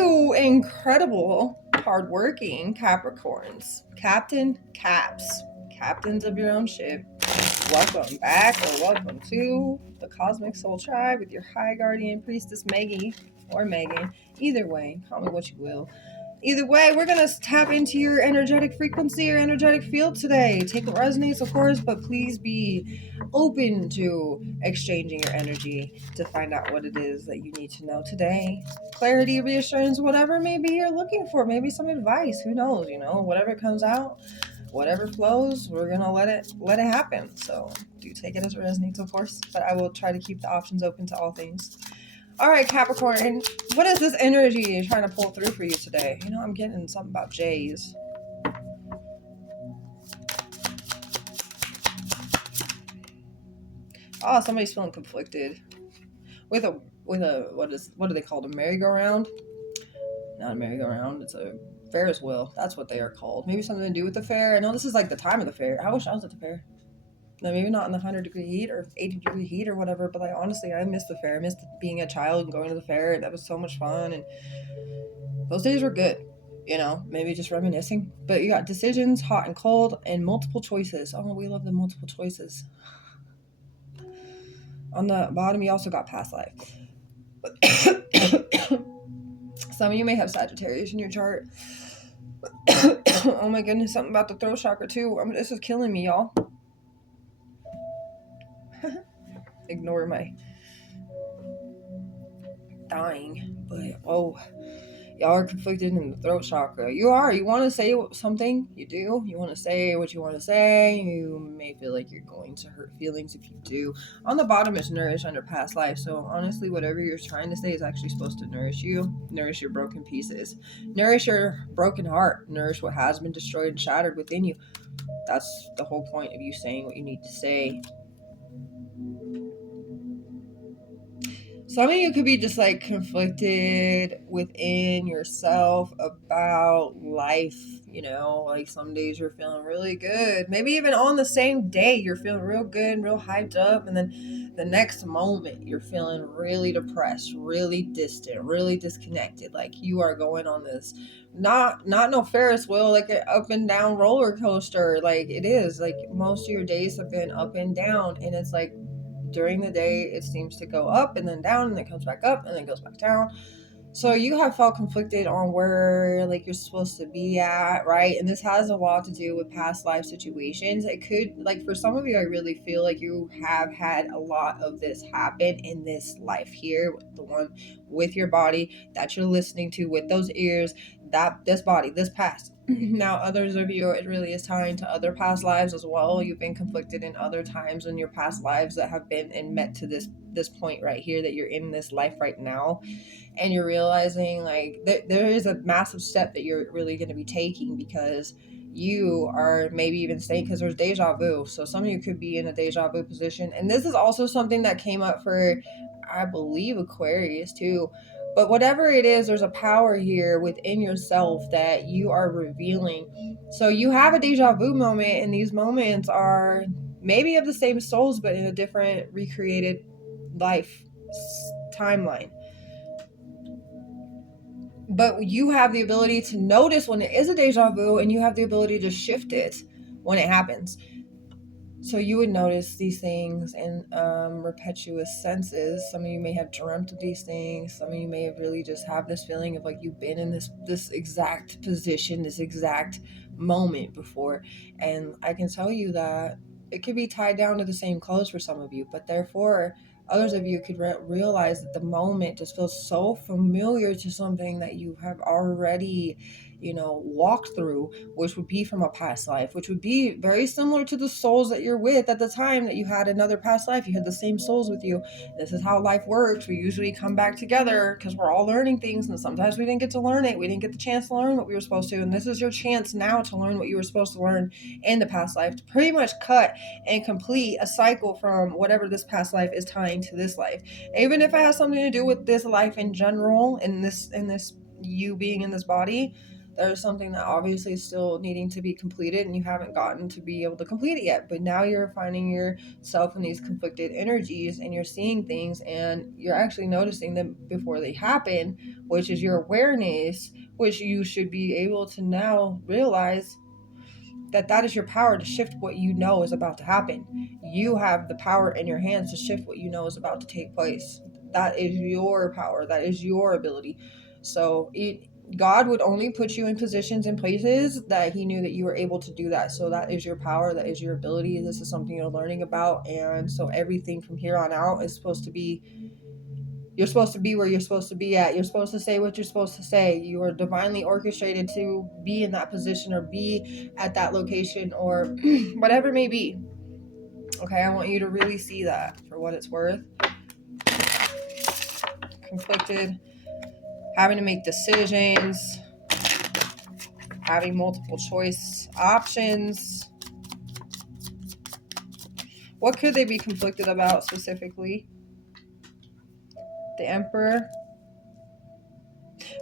you incredible, hardworking Capricorns, captains of your own ship. Welcome back, or welcome to the Cosmic Soul Tribe with your High Guardian Priestess Maggie, or Megan. Either way, call me what you will. Either way, we're going to tap into your energetic frequency or energetic field today. Take what resonates, of course, but please be open to exchanging your energy to find out what it is that you need to know today. Clarity, reassurance, whatever maybe you're looking for. Maybe some advice. Who knows? Whatever comes out, whatever flows, we're going to let it happen. So do take it as it resonates, of course, but I will try to keep the options open to all things. All right, Capricorn, what is this energy trying to pull through for you today? I'm getting something about J's. Oh, somebody's feeling conflicted with a what do they call it? A merry-go-round? Not a merry-go-round. It's a Ferris wheel. That's what they are called. Maybe something to do with the fair. I know this is like the time of the fair. I wish I was at the fair. No, maybe not in the 100-degree heat or 80-degree heat or whatever, but honestly, I miss the fair. I missed being a child and going to the fair. That was so much fun, and those days were good. Maybe just reminiscing. But you got decisions, hot and cold, and multiple choices. Oh, we love the multiple choices. On the bottom, you also got past life. Some of you may have Sagittarius in your chart. Oh my goodness, something about the throat chakra too. This is killing me, y'all. Ignore my dying, but y'all are conflicted in the throat chakra. You want to say something, you do. You want to say what you want to say. You may feel like you're going to hurt feelings if you do. On the bottom is nourish under past life. So honestly, whatever you're trying to say is actually supposed to nourish you, nourish your broken pieces, nourish your broken heart, nourish what has been destroyed and shattered within you. That's the whole point of you saying what you need to say. Some of you could be just like conflicted within yourself about life, like some days you're feeling really good. Maybe even on the same day you're feeling real good and real hyped up, and then the next moment you're feeling really depressed, really distant, really disconnected. Like you are going on this not no Ferris wheel, like an up and down roller coaster. Like it is, like most of your days have been up and down, and it's like during the day it seems to go up and then down and then comes back up and then goes back down. So you have felt conflicted on where like you're supposed to be at, right? And this has a lot to do with past life situations. It could, like, for some of you, I really feel like you have had a lot of this happen in this life here, the one with your body that you're listening to, with those ears, that this body, this past. Now others of you, it really is tying to other past lives as well. You've been conflicted in other times in your past lives that have been and met to this point right here that you're in this life right now, and you're realizing like there is a massive step that you're really going to be taking, because you are maybe even staying, because there's deja vu. So some of you could be in a deja vu position, and this is also something that came up for, I believe, Aquarius too. But whatever it is, there's a power here within yourself that you are revealing. So you have a deja vu moment, and these moments are maybe of the same souls, but in a different recreated life timeline. But you have the ability to notice when it is a deja vu, and you have the ability to shift it when it happens. So you would notice these things in repetitious senses. Some of you may have dreamt of these things. Some of you may have really just have this feeling of like you've been in this exact position, this exact moment before. And I can tell you that it could be tied down to the same clothes for some of you, but therefore others of you could realize that the moment just feels so familiar to something that you have already walked through, which would be from a past life, which would be very similar to the souls that you're with at the time that you had another past life. You had the same souls with you. This is how life works. We usually come back together because we're all learning things, and sometimes we didn't get to learn it. We didn't get the chance to learn what we were supposed to, and this is your chance now to learn what you were supposed to learn in the past life, to pretty much cut and complete a cycle from whatever this past life is tying to this life. Even if it has something to do with this life in general, in this you being in this body, there's something that obviously is still needing to be completed and you haven't gotten to be able to complete it yet. But now you're finding yourself in these conflicted energies and you're seeing things and you're actually noticing them before they happen, which is your awareness, which you should be able to now realize that is your power to shift what you know is about to happen. You have the power in your hands to shift what you know is about to take place. That is your power. That is your ability. So God would only put you in positions and places that he knew that you were able to do that. So that is your power. That is your ability. This is something you're learning about. And so everything from here on out is supposed to be, you're supposed to be where you're supposed to be at. You're supposed to say what you're supposed to say. You are divinely orchestrated to be in that position or be at that location or whatever it may be. Okay, I want you to really see that for what it's worth. Conflicted, having to make decisions, having multiple choice options. What could they be conflicted about specifically? The Emperor.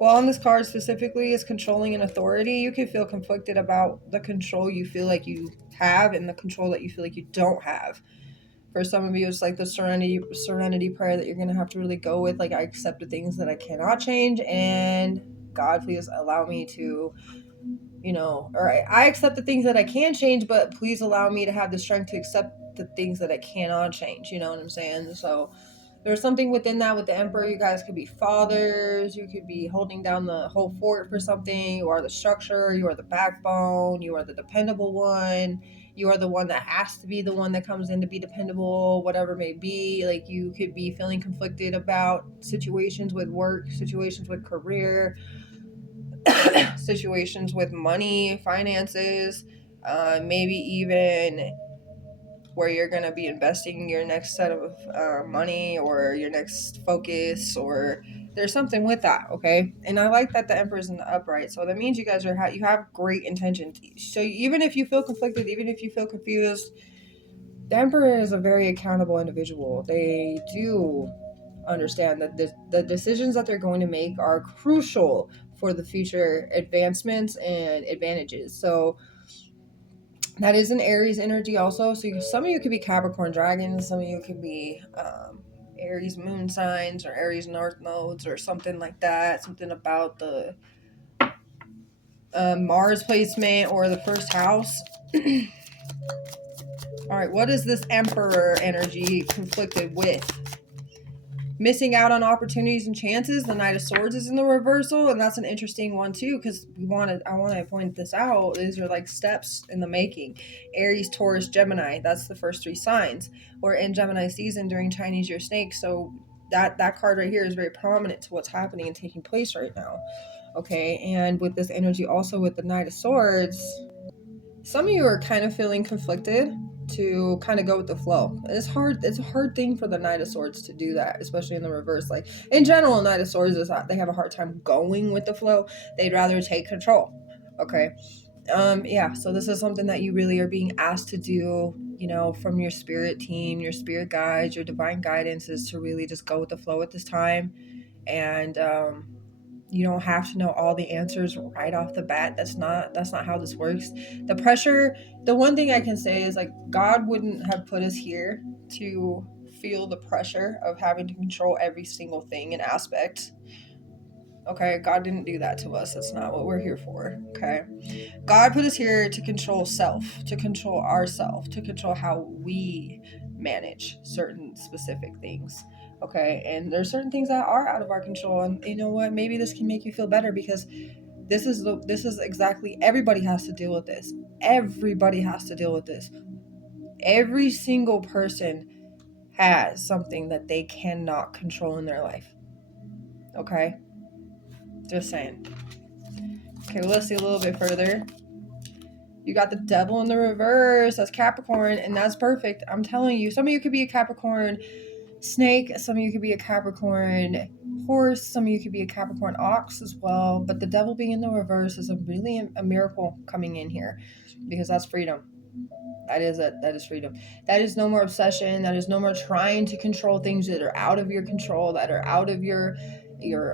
Well, on this card specifically is controlling and authority. You can feel conflicted about the control you feel like you have and the control that you feel like you don't have. For some of you, it's like the serenity prayer that you're going to have to really go with. Like, I accept the things that I cannot change, and God, please allow me to, or I accept the things that I can change, but please allow me to have the strength to accept the things that I cannot change. You know what I'm saying? So there's something within that with the Emperor. You guys could be fathers. You could be holding down the whole fort for something. You are the structure. You are the backbone. You are the dependable one. You are the one that has to be the one that comes in to be dependable, whatever it may be. Like, you could be feeling conflicted about situations with work, situations with career, situations with money, finances, maybe even where you're going to be investing your next set of money or your next focus, or there's something with that. Okay, and I like that the Emperor's in the upright, so that means you guys you have great intentions. So even if you feel conflicted, even if you feel confused, the Emperor is a very accountable individual. They do understand that the decisions that they're going to make are crucial for the future advancements and advantages. So that is an Aries energy also. So some of you could be Capricorn dragons. Some of you could be Aries moon signs or Aries north nodes or something like that. Something about the Mars placement or the first house. All right, what is this Emperor energy conflicted with? Missing out on opportunities and chances. The Knight of Swords is in the reversal, and that's an interesting one too, because I want to point this out. These are like steps in the making. Aries, Taurus, Gemini. That's the first three signs. We're in Gemini season during Chinese Year Snake, so that card right here is very prominent to what's happening and taking place right now. Okay, and with this energy also with the Knight of Swords, some of you are kind of feeling conflicted to kind of go with the flow. It's a hard thing for the Knight of Swords to do that, especially in the reverse. Like, in general, Knight of Swords they have a hard time going with the flow. They'd rather take control. Okay. Yeah, so this is something that you really are being asked to do, from your spirit team, your spirit guides, your divine guidance, is to really just go with the flow at this time. And you don't have to know all the answers right off the bat. That's not how this works. The pressure, the one thing I can say is, like, God wouldn't have put us here to feel the pressure of having to control every single thing and aspect. Okay, God didn't do that to us. That's not what we're here for. Okay, God put us here to control self, to control ourself, to control how we manage certain specific things. Okay, and there's certain things that are out of our control, and you know what? Maybe this can make you feel better, because this is exactly, everybody has to deal with this. Everybody has to deal with this. Every single person has something that they cannot control in their life. Okay, just saying. Okay, well, let's see a little bit further. You got the Devil in the reverse. That's Capricorn, and that's perfect. I'm telling you, some of you could be a Capricorn snake. Some of you could be a Capricorn horse. Some of you could be a Capricorn ox as well. But the Devil being in the reverse is a miracle coming in here, because that's freedom. That is freedom. That is no more obsession. That is no more trying to control things that are out of your control, that are out of your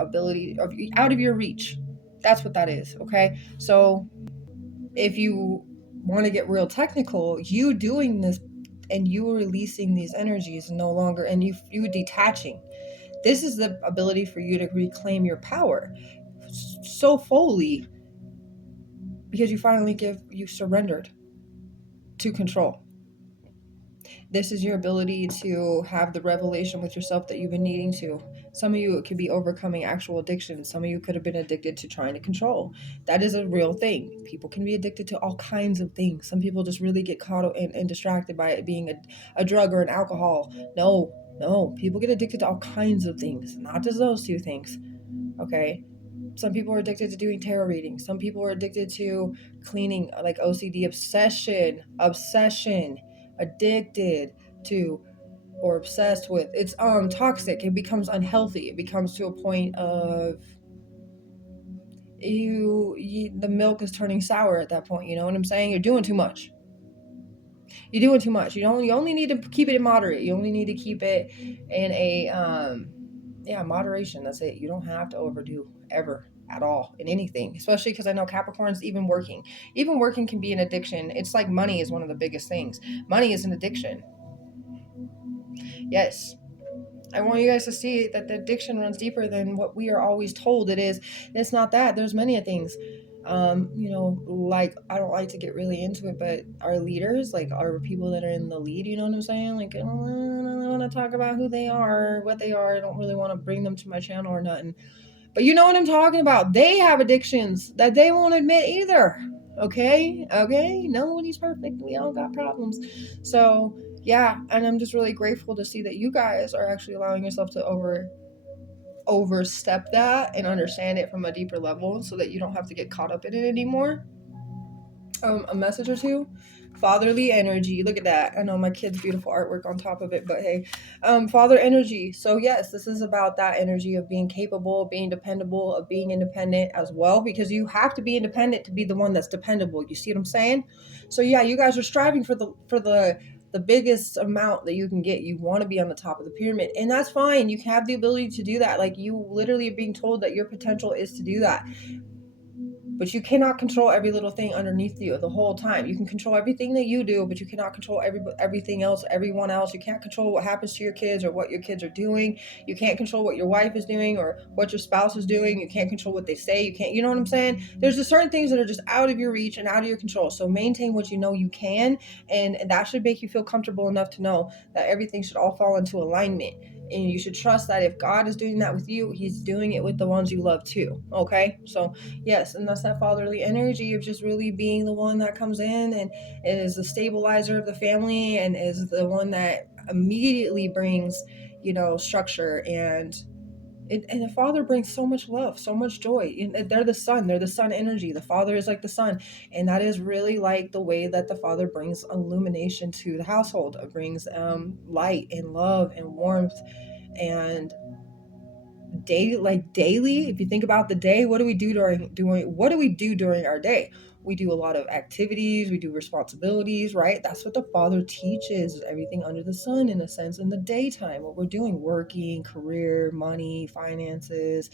ability, out of your reach. That's what that is, okay? So if you want to get real technical, you doing this and you releasing these energies no longer, and you detaching. This is the ability for you to reclaim your power so fully, because you surrendered to control. This is your ability to have the revelation with yourself that you've been needing to. Some of you, it could be overcoming actual addiction. Some of you could have been addicted to trying to control. That is a real thing. People can be addicted to all kinds of things. Some people just really get caught up and distracted by it being a drug or an alcohol. No, people get addicted to all kinds of things, not just those two things. Okay. Some people are addicted to doing tarot readings. Some people are addicted to cleaning, like OCD, obsession, addicted to or obsessed with. It's toxic. It becomes unhealthy. It becomes to a point of the milk is turning sour at that point. You know what I'm saying? You're doing too much. You're doing too much. You only need to keep it in moderate. You only need to keep it in a moderation. That's it. You don't have to overdo ever at all in anything, especially because I know Capricorns, even working can be an addiction. It's like money is one of the biggest things. Money is an addiction. Yes, I want you guys to see that the addiction runs deeper than what we are always told it is. It's not that. There's many things. Like, I don't like to get really into it, but our leaders, like our people that are in the lead, you know what I'm saying? Like, I don't really want to talk about who they are, what they are. I don't really want to bring them to my channel or nothing. But you know what I'm talking about. They have addictions that they won't admit either. Okay? Nobody's perfect. We all got problems. So, yeah, and I'm just really grateful to see that you guys are actually allowing yourself to overstep that and understand it from a deeper level so that you don't have to get caught up in it anymore. A message or two. Fatherly energy. Look at that. I know my kid's beautiful artwork on top of it, but hey, father energy. So yes, this is about that energy of being capable, being dependable, of being independent as well, because you have to be independent to be the one that's dependable. You see what I'm saying? So yeah, you guys are striving for the biggest amount that you can get. You want to be on the top of the pyramid, and that's fine. You have the ability to do that. Like, you literally are being told that your potential is to do that. But you cannot control every little thing underneath you the whole time. You can control everything that you do, but you cannot control everything else, everyone else. You can't control what happens to your kids or what your kids are doing. You can't control what your wife is doing or what your spouse is doing. You can't control what they say. You know what I'm saying? There's just certain things that are just out of your reach and out of your control. So maintain what you know you can, and that should make you feel comfortable enough to know that everything should all fall into alignment. And you should trust that if God is doing that with you, he's doing it with the ones you love too. Okay? So yes, and that's that fatherly energy of just really being the one that comes in and is the stabilizer of the family and is the one that immediately brings, structure, and the father brings so much love, so much joy. They're the sun energy. The father is like the sun, and that is really like the way that the father brings illumination to the household. It brings light and love and warmth and daily. If you think about the day, what do we do during our day? We do a lot of activities, we do responsibilities, right? That's what the father teaches, everything under the sun, in a sense, in the daytime. What we're doing: working, career, money, finances,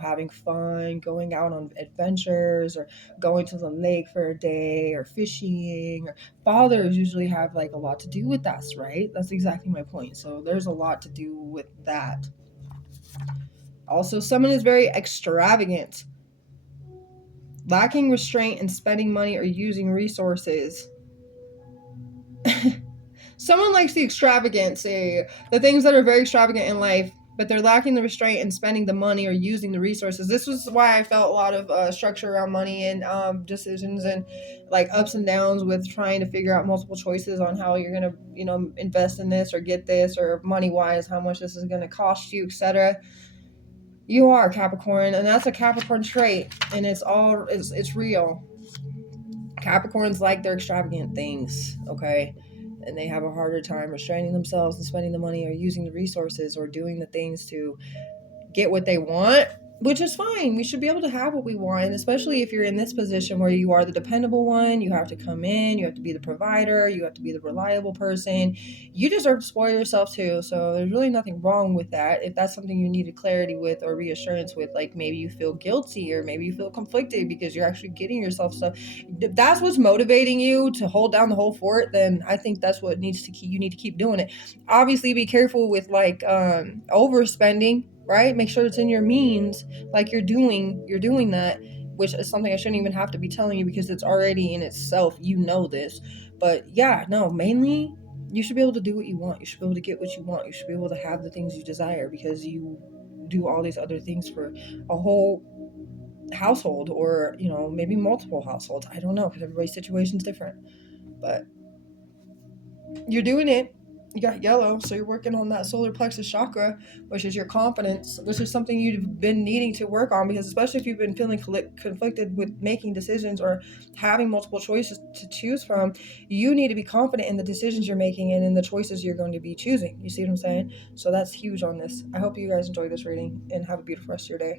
having fun, going out on adventures, or going to the lake for a day, or fishing. Or fathers usually have like a lot to do with us, right? That's exactly my point. So there's a lot to do with that. Also, someone is very extravagant, lacking restraint in spending money or using resources. Someone likes the extravagance, the things that are very extravagant in life, but they're lacking the restraint in spending the money or using the resources. This was why I felt a lot of structure around money and decisions and like ups and downs with trying to figure out multiple choices on how you're going to, invest in this or get this, or money wise, how much this is going to cost you, etc. You are Capricorn, and that's a Capricorn trait, and it's real. Capricorns like their extravagant things, okay? And they have a harder time restraining themselves and spending the money or using the resources or doing the things to get what they want. which is fine. We should be able to have what we want, especially if you're in this position where you are the dependable one. You have to come in, you have to be the provider, you have to be the reliable person. You deserve to spoil yourself too. So there's really nothing wrong with that. If that's something you needed clarity with or reassurance with, like maybe you feel guilty or maybe you feel conflicted because you're actually getting yourself stuff. If that's what's motivating you to hold down the whole fort, then I think that's what needs to keep, you need to keep doing it. Obviously be careful with like overspending, right? Make sure it's in your means, like you're doing that, which is something I shouldn't even have to be telling you because it's already in itself, you know this. But yeah, no, mainly you should be able to do what you want, you should be able to get what you want, you should be able to have the things you desire because you do all these other things for a whole household, or maybe multiple households. I don't know, because everybody's situation's different, but you're doing it. You got yellow, so you're working on that solar plexus chakra, which is your confidence, which is something you've been needing to work on, because especially if you've been feeling conflicted with making decisions or having multiple choices to choose from, you need to be confident in the decisions you're making and in the choices you're going to be choosing. You see what I'm saying? So that's huge on this. I hope you guys enjoy this reading and have a beautiful rest of your day.